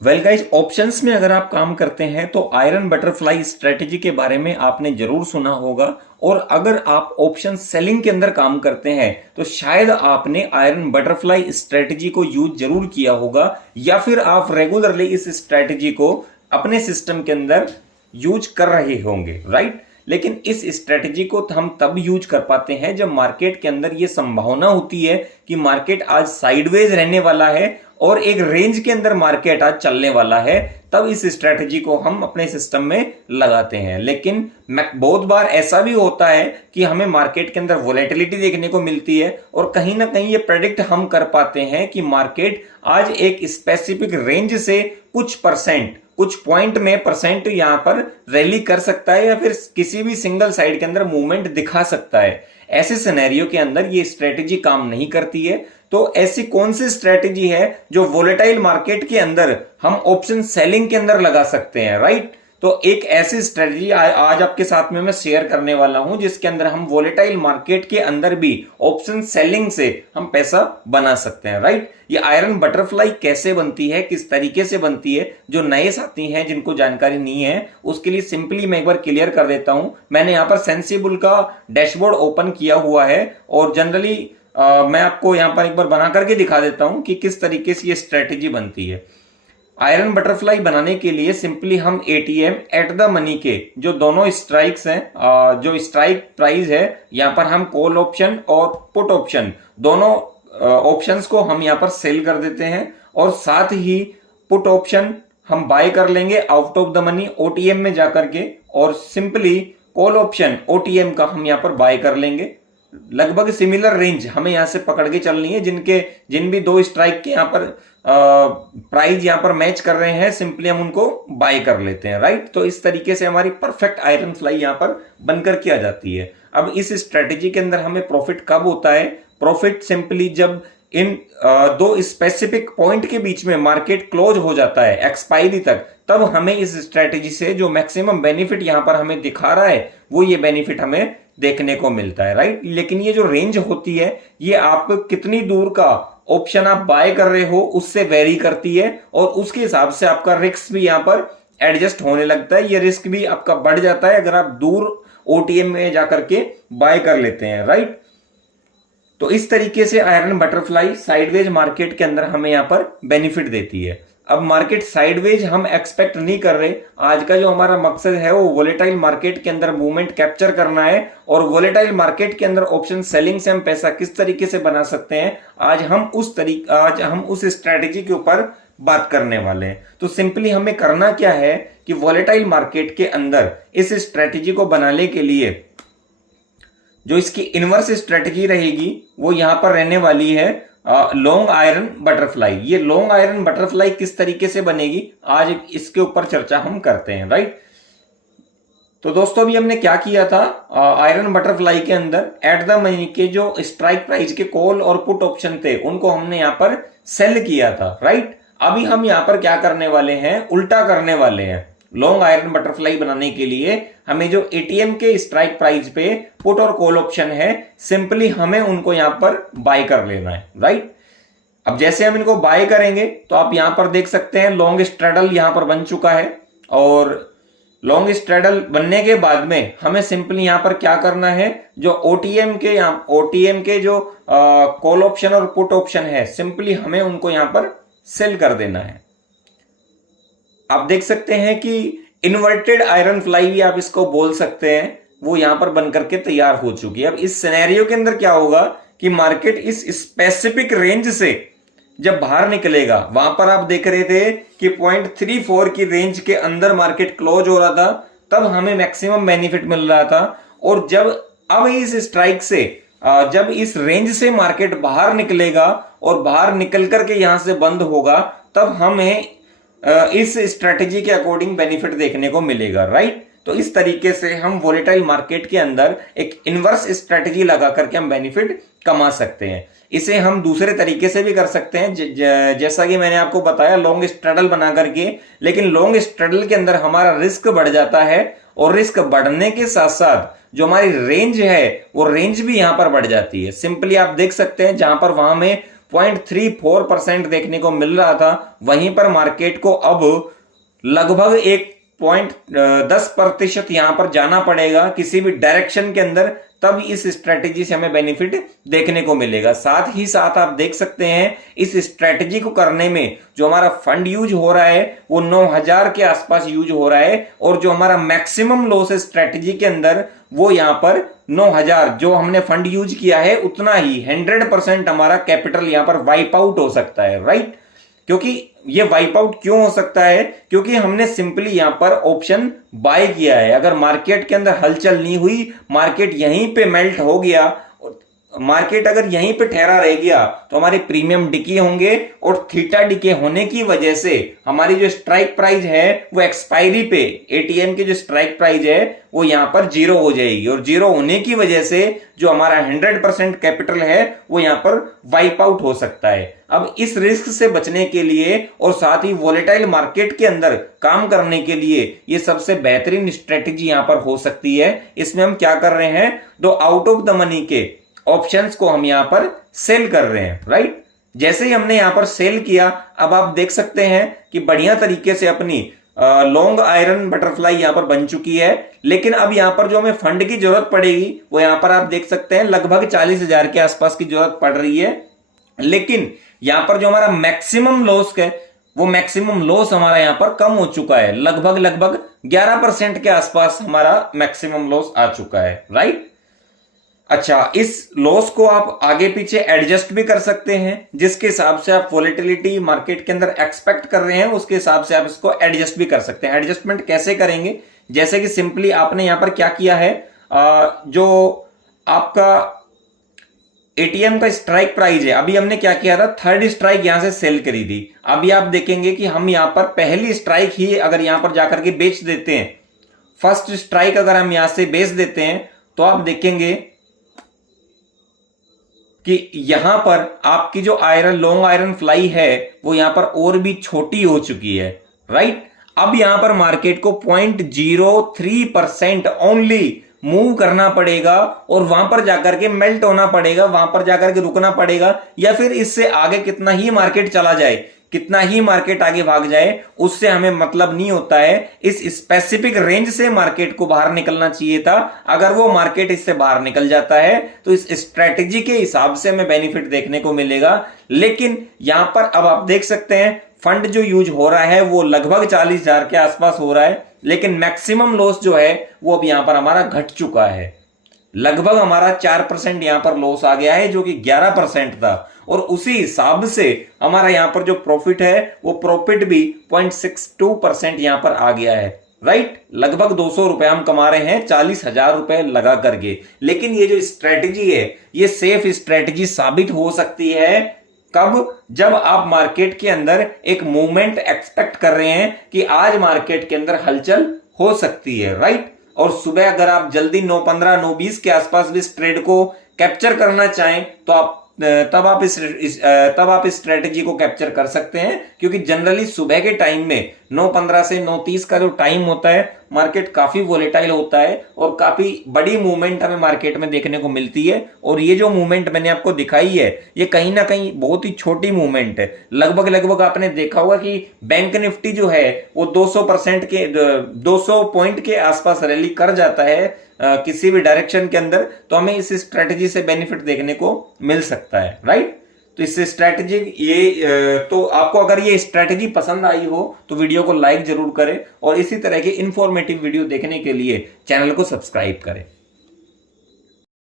Well guys, options में अगर आप काम करते हैं तो आयरन बटरफ्लाई स्ट्रेटेजी के बारे में आपने जरूर सुना होगा। और अगर आप ऑप्शन सेलिंग के अंदर काम करते हैं तो शायद आपने आयरन बटरफ्लाई स्ट्रेटेजी को यूज जरूर किया होगा, या फिर आप रेगुलरली इस स्ट्रेटेजी को अपने सिस्टम के अंदर यूज कर रहे होंगे, राइट। लेकिन इस स्ट्रेटेजी को हम तब यूज कर पाते हैं जब मार्केट के अंदर यह संभावना होती है कि मार्केट आज साइडवेज रहने वाला है और एक रेंज के अंदर मार्केट आज चलने वाला है। तब इस स्ट्रेटेजी को हम अपने सिस्टम में लगाते हैं। लेकिन बहुत बार ऐसा भी होता है कि हमें मार्केट के अंदर वोलेटिलिटी देखने को मिलती है और कहीं ना कहीं ये प्रेडिक्ट हम कर पाते हैं कि मार्केट आज एक स्पेसिफिक रेंज से कुछ परसेंट, कुछ पॉइंट में परसेंट यहां पर रैली कर सकता है या फिर किसी भी सिंगल साइड के अंदर मूवमेंट दिखा सकता है। ऐसे सिनेरियो के अंदर ये स्ट्रेटेजी काम नहीं करती है। तो ऐसी कौन सी स्ट्रेटेजी है जो वोलेटाइल मार्केट के अंदर हम ऑप्शन सेलिंग के अंदर लगा सकते हैं, राइट। तो एक ऐसी स्ट्रेटेजी आज आपके साथ में मैं शेयर करने वाला हूं जिसके अंदर हम वोलेटाइल मार्केट के अंदर भी ऑप्शन सेलिंग से हम पैसा बना सकते हैं, राइट। ये आयरन बटरफ्लाई कैसे बनती है, किस तरीके से बनती है, जो नए साथी हैं जिनको जानकारी नहीं है उसके लिए सिंपली मैं एक बार क्लियर कर देता हूं। मैंने यहां पर सेंसिबल का डैशबोर्ड ओपन किया हुआ है और जनरली मैं आपको यहां पर एक बार बना करके दिखा देता हूं कि किस तरीके से ये स्ट्रेटेजी बनती है। आयरन बटरफ्लाई बनाने के लिए सिंपली हम एटीएम एट द मनी के जो दोनों स्ट्राइक्स हैं, जो स्ट्राइक प्राइस है, यहां पर हम कॉल ऑप्शन और पुट ऑप्शन दोनों ऑप्शंस को हम यहां पर सेल कर देते हैं और साथ ही पुट ऑप्शन हम बाय कर लेंगे out of the money OTM में जाकर के, और सिंपली कॉल ऑप्शन ओटीएम का हम यहां पर बाय कर लेंगे। लगभग सिमिलर रेंज हमें यहां से पकड़ के चलनी है, जिन भी दो स्ट्राइक के यहां पर प्राइस यहां पर मैच कर रहे हैं सिंपली हम उनको बाय कर लेते हैं, राइट। तो इस तरीके से हमारी परफेक्ट आयरन फ्लाई यहां पर बनकर के आ जाती है। अब इस स्ट्रेटेजी के अंदर हमें प्रॉफिट कब होता है? प्रॉफिट सिंपली जब इन दो स्पेसिफिक पॉइंट के बीच में मार्केट क्लोज हो जाता है एक्सपायरी तक, तब हमें इस स्ट्रेटेजी से जो मैक्सिमम बेनिफिट यहां पर हमें दिखा रहा है वो ये बेनिफिट हमें देखने को मिलता है, राइट। लेकिन ये जो रेंज होती है ये आप कितनी दूर का ऑप्शन आप बाय कर रहे हो उससे वेरी करती है और उसके हिसाब से आपका रिस्क भी यहां पर एडजस्ट होने लगता है। ये रिस्क भी आपका बढ़ जाता है अगर आप दूर ओटीएम में जाकर के बाय कर लेते हैं, राइट। तो इस तरीके से आयरन बटरफ्लाई साइडवेज मार्केट के अंदर हमें यहां पर बेनिफिट देती है। अब मार्केट साइडवेज हम एक्सपेक्ट नहीं कर रहे। आज का जो हमारा मकसद है वो वोलेटाइल मार्केट के अंदर मूवमेंट कैप्चर करना है और वोलेटाइल मार्केट के अंदर ऑप्शन सेलिंग से हम पैसा किस तरीके से बना सकते हैं, आज हम उस स्ट्रेटेजी के ऊपर बात करने वाले हैं। तो सिंपली हमें करना क्या है कि वोलेटाइल मार्केट के अंदर इस स्ट्रेटेजी को बनाने के लिए जो इसकी इनवर्स स्ट्रेटेजी रहेगी वो यहां पर रहने वाली है लॉन्ग आयरन बटरफ्लाई। ये लॉन्ग आयरन बटरफ्लाई किस तरीके से बनेगी आज इसके ऊपर चर्चा हम करते हैं, राइट। तो दोस्तों अभी हमने क्या किया था, आयरन बटरफ्लाई के अंदर एट द मनी के जो स्ट्राइक प्राइस के कॉल और पुट ऑप्शन थे उनको हमने यहां पर सेल किया था, राइट। अभी हम यहां पर क्या करने वाले हैं, उल्टा करने वाले हैं। लॉन्ग आयरन बटरफ्लाई बनाने के लिए हमें जो एटीएम के स्ट्राइक प्राइस पे पुट और कॉल ऑप्शन है सिंपली हमें उनको यहां पर बाय कर लेना है, राइट। अब जैसे हम इनको बाय करेंगे तो आप यहां पर देख सकते हैं लॉन्ग स्ट्रेडल यहां पर बन चुका है और लॉन्ग स्ट्रेडल बनने के बाद में हमें सिंपली यहां पर क्या करना है, जो ओटीएम के जो कॉल ऑप्शन और पुट ऑप्शन है सिंपली हमें उनको यहां पर सेल कर देना है। आप देख सकते हैं कि इन्वर्टेड आयरन फ्लाई भी आप इसको बोल सकते हैं, वो यहां पर बनकर के तैयार हो चुकी है। अब इस सिनेरियो के अंदर क्या होगा कि मार्केट इस स्पेसिफिक रेंज से जब बाहर निकलेगा, वहां पर आप देख रहे थे कि 0.34 की रेंज के अंदर मार्केट क्लोज हो रहा था, तब हमें मैक्सिमम बेनिफिट मिल रहा था। और जब अब इस स्ट्राइक से जब इस रेंज से मार्केट बाहर निकलेगा और बाहर निकल करके यहां से बंद होगा, तब हमें इस स्ट्रेटेजी के अकॉर्डिंग बेनिफिट देखने को मिलेगा, राइट। तो इस तरीके से हम वोलेटाइल मार्केट के अंदर एक इनवर्स स्ट्रेटेजी लगा करके हम बेनिफिट कमा सकते हैं। इसे हम दूसरे तरीके से भी कर सकते हैं, जैसा कि मैंने आपको बताया लॉन्ग स्ट्रेडल बना करके। लेकिन लॉन्ग स्ट्रेडल के अंदर हमारा रिस्क बढ़ जाता है और रिस्क बढ़ने के साथ साथ जो हमारी रेंज है वो रेंज भी यहां पर बढ़ जाती है। सिंपली आप देख सकते हैं जहां पर वहां में 0.34% देखने को मिल रहा था, वहीं पर मार्केट को अब लगभग 1.10% यहां पर जाना पड़ेगा किसी भी डायरेक्शन के अंदर, तब इस स्ट्रेटेजी से हमें बेनिफिट देखने को मिलेगा। साथ ही साथ आप देख सकते हैं इस स्ट्रेटेजी को करने में जो हमारा फंड यूज हो रहा है वो 9000 के आसपास यूज हो रहा है, और जो हमारा मैक्सिमम लॉस स्ट्रेटेजी के अंदर वो यहां पर 9000 जो हमने फंड यूज किया है उतना ही 100% हमारा कैपिटल यहां पर वाइप आउट हो सकता है, राइट। क्योंकि ये वाइप आउट क्यों हो सकता है? क्योंकि हमने सिंपली यहां पर ऑप्शन बाय किया है। अगर मार्केट के अंदर हलचल नहीं हुई, मार्केट यहीं पे मेल्ट हो गया, मार्केट अगर यहीं पे ठहरा रह गया तो हमारे प्रीमियम डिके होंगे, और थीटा डिके होने की वजह से हमारी जो स्ट्राइक प्राइस है वो एक्सपायरी पे एटीएम की जो स्ट्राइक प्राइस है वो यहां पर 0 हो जाएगी, और 0 होने की वजह से जो हमारा 100% कैपिटल है वो यहां पर वाइप आउट हो सकता है। अब इस रिस्क से बचने के लिए और साथ ही वोलेटाइल मार्केट के अंदर काम करने के लिए ये सबसे बेहतरीन स्ट्रेटेजी यहां पर हो सकती है। इसमें हम क्या कर रहे हैं, दो आउट ऑफ द मनी के ऑप्शंस को हम यहां पर सेल कर रहे हैं, राइट। जैसे ही हमने यहां पर सेल किया, अब आप देख सकते हैं कि बढ़िया तरीके से अपनी लॉन्ग आयरन बटरफ्लाई यहां पर बन चुकी है। लेकिन अब यहां पर जो हमें फंड की जरूरत पड़ेगी वो यहां पर आप देख सकते हैं लगभग 40,000 के आसपास की जरूरत पड़ रही है। लेकिन यहां पर जो हमारा मैक्सिमम लॉस है वो मैक्सिमम लॉस हमारा यहां पर कम हो चुका है, लगभग 11% के आसपास हमारा मैक्सिमम लॉस आ चुका है, राइट। अच्छा, इस लॉस को आप आगे पीछे एडजस्ट भी कर सकते हैं, जिसके हिसाब से आप वोलेटिलिटी मार्केट के अंदर एक्सपेक्ट कर रहे हैं उसके हिसाब से आप इसको एडजस्ट भी कर सकते हैं। एडजस्टमेंट कैसे करेंगे? जैसे कि सिंपली आपने यहां पर क्या किया है, जो आपका एटीएम का स्ट्राइक प्राइस है, अभी हमने क्या किया था, थर्ड स्ट्राइक यहां से सेल करी थी। अभी आप देखेंगे कि हम यहां पर पहली स्ट्राइक ही अगर यहां पर जाकर के बेच देते हैं, फर्स्ट स्ट्राइक अगर हम यहां से बेच देते हैं, तो आप देखेंगे कि यहां पर आपकी जो लॉन्ग आयरन फ्लाई है वो यहां पर और भी छोटी हो चुकी है, राइट। अब यहां पर मार्केट को 0.03% ओनली मूव करना पड़ेगा, और वहां पर जाकर के मेल्ट होना पड़ेगा, वहां पर जाकर के रुकना पड़ेगा, या फिर इससे आगे कितना ही मार्केट चला जाए, कितना ही मार्केट आगे भाग जाए, उससे हमें मतलब नहीं होता है। इस स्पेसिफिक रेंज से मार्केट को बाहर निकलना चाहिए था। अगर वो मार्केट इससे बाहर निकल जाता है तो इस स्ट्रेटेजी के हिसाब से हमें बेनिफिट देखने को मिलेगा। लेकिन यहां पर अब आप देख सकते हैं फंड जो यूज हो रहा है वो लगभग 40,000 के आसपास हो रहा है, लेकिन मैक्सिमम लॉस जो है वो अब यहां पर हमारा घट चुका है। लगभग हमारा 4% यहां पर लॉस आ गया है, जो कि 11% था, और उसी हिसाब से हमारा यहां पर जो प्रॉफिट है वो प्रॉफिट भी 0.62% यहां पर आ गया है, राइट। लगभग 200 रुपए हम कमा रहे हैं 40,000 रुपए लगा करके। लेकिन ये जो स्ट्रेटेजी है ये सेफ स्ट्रेटेजी साबित हो सकती है कब? जब आप मार्केट के अंदर एक मूवमेंट एक्सपेक्ट कर रहे हैं कि आज मार्केट के अंदर हलचल हो सकती है, राइट। और सुबह अगर आप जल्दी 9:15 9:20 के आसपास भी इस ट्रेड को कैप्चर करना चाहें तो तब आप इस स्ट्रेटेजी को कैप्चर कर सकते हैं, क्योंकि जनरली सुबह के टाइम में 9:15 से 9:30 का जो टाइम होता है मार्केट काफी वोलेटाइल होता है और काफी बड़ी मूवमेंट हमें मार्केट में देखने को मिलती है। और ये जो मूवमेंट मैंने आपको दिखाई है ये कहीं ना कहीं बहुत ही छोटी मूवमेंट है। लगभग आपने देखा होगा कि बैंक निफ्टी जो है वो 200 पॉइंट के आसपास रैली कर जाता है किसी भी डायरेक्शन के अंदर, तो हमें इस स्ट्रेटेजी से बेनिफिट देखने को मिल सकता है, राइट। तो इस स्ट्रेटेजी तो आपको अगर ये स्ट्रेटेजी पसंद आई हो तो वीडियो को लाइक जरूर करें, और इसी तरह के इंफॉर्मेटिव वीडियो देखने के लिए चैनल को सब्सक्राइब करें।